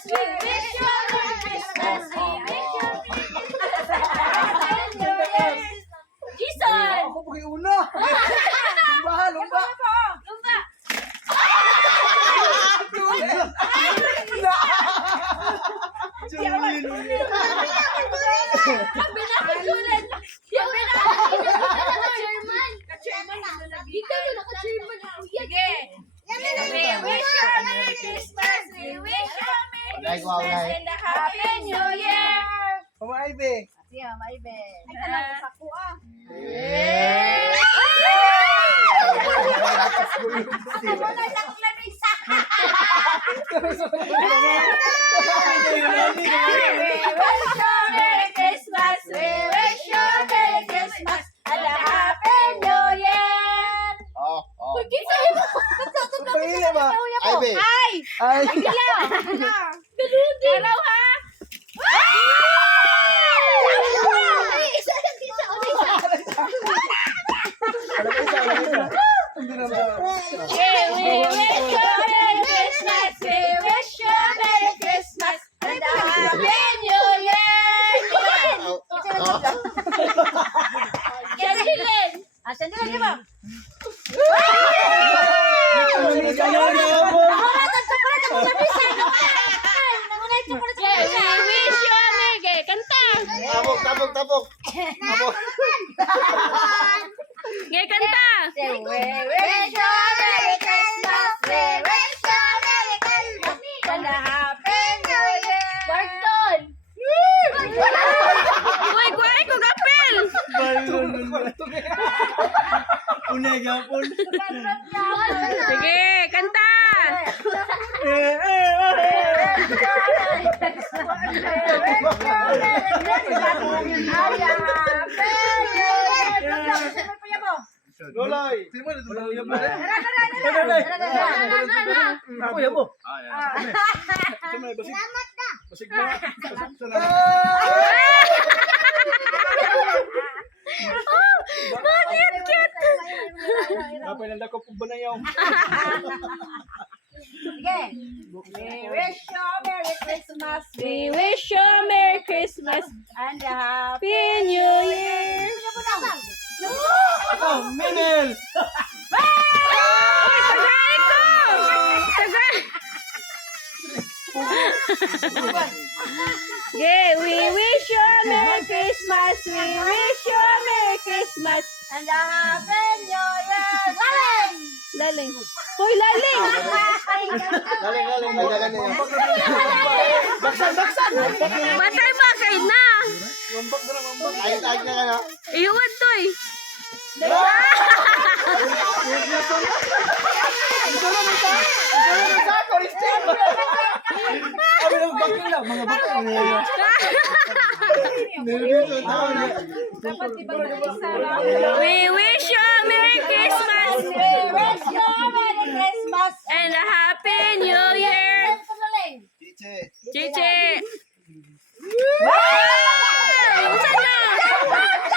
Christmas. We wish you a Merry Christmas. We wish you a Happy New Year. Jason! Ako po yung una. Lumbahan, lumba. Lumba! Julian. Sabi na ako sulit. Sabi na ako naka-chairman. Dito yung naka-chairman. Sige. We wish you a Merry Christmas. We wish you a Merry Christmas and a Happy New Year. Kumain, be. Siya, maibe. Ay, tanong sa kuha. Ako mo na lang lamisa. Merry Christmas. We wish you a Merry Christmas and a Happy New Year. Oh, oh. Pahili ba? Ay, be. Ay! Ay. Galudi! Araw ha! Isa yan, isa. Hindi naman. We wish you a Merry Christmas. We wish you a Merry Christmas and a Happy New Year. Chantilin! Sandali, di ba? We wish you a Merry Kanta! Tabok, tabok, tabok. Tabok. Gay kanta! We wish you a Merry Christmas. We wish you a Merry Christmas and a Happy New Year. Barton! Uy, kuwari ko gapil! Unay gapon. Sige, kanta! Loloy. Sino mo na yung ba? Ako yan mo. Salamat na. Basig ba? Bakit cute? Kapay nanda ko po ba na yung? Sige. We wish you a Merry Christmas. We wish you a Merry Christmas And a Happy Happy New Year! Oh, Minel! Uy, tagay ko! Tagay! Yeah, we wish you a Merry Christmas. We wish you a Merry Christmas. And a Happy New Year. Galing! Laling. Hoy, laling! Galing, galing. Nagdagan niya. Baksan, baksan! Patay ba kay na? Mambak na lang, mambak. Ayit-ayit na ka na. Iwan to eh. Kami lang bakit lang, mga bakit lang yan. Dapat ibang isa lang. We wish you a Merry Christmas We wish you a Merry Christmas. and a Happy New Year. Chiche. Chichi! Wow! Sana!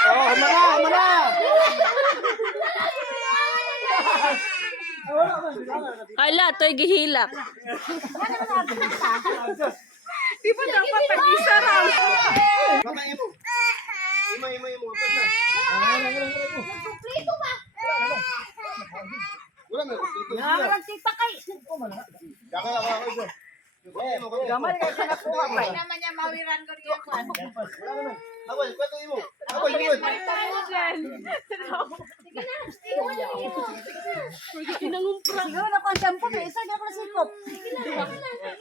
Oh, mana, mana! Ala, to'y gihilak. Di ba dapat tag-isa raw? Mamay mo. Ima mo. Kapag na. Wala na. Nakakagtita kay. Daka ako ito. Gamay ka sa nakuha pa. naman niya mawiran ko rin ako. Awal, kwato mo. Awal, yun. Pinangumpra. Siguro na kung shampoo, may isa na ako na sikop.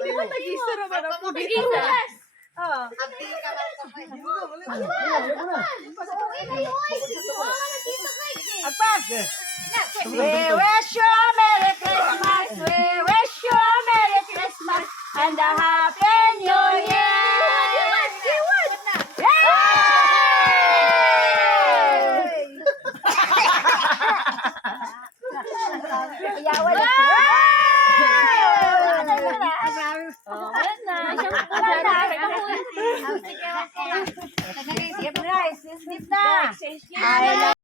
Di ba tag-isa naman ako? Tag-isa. Oo. Agpag! We wish you a Merry Christmas! We wish you a Merry Christmas! And a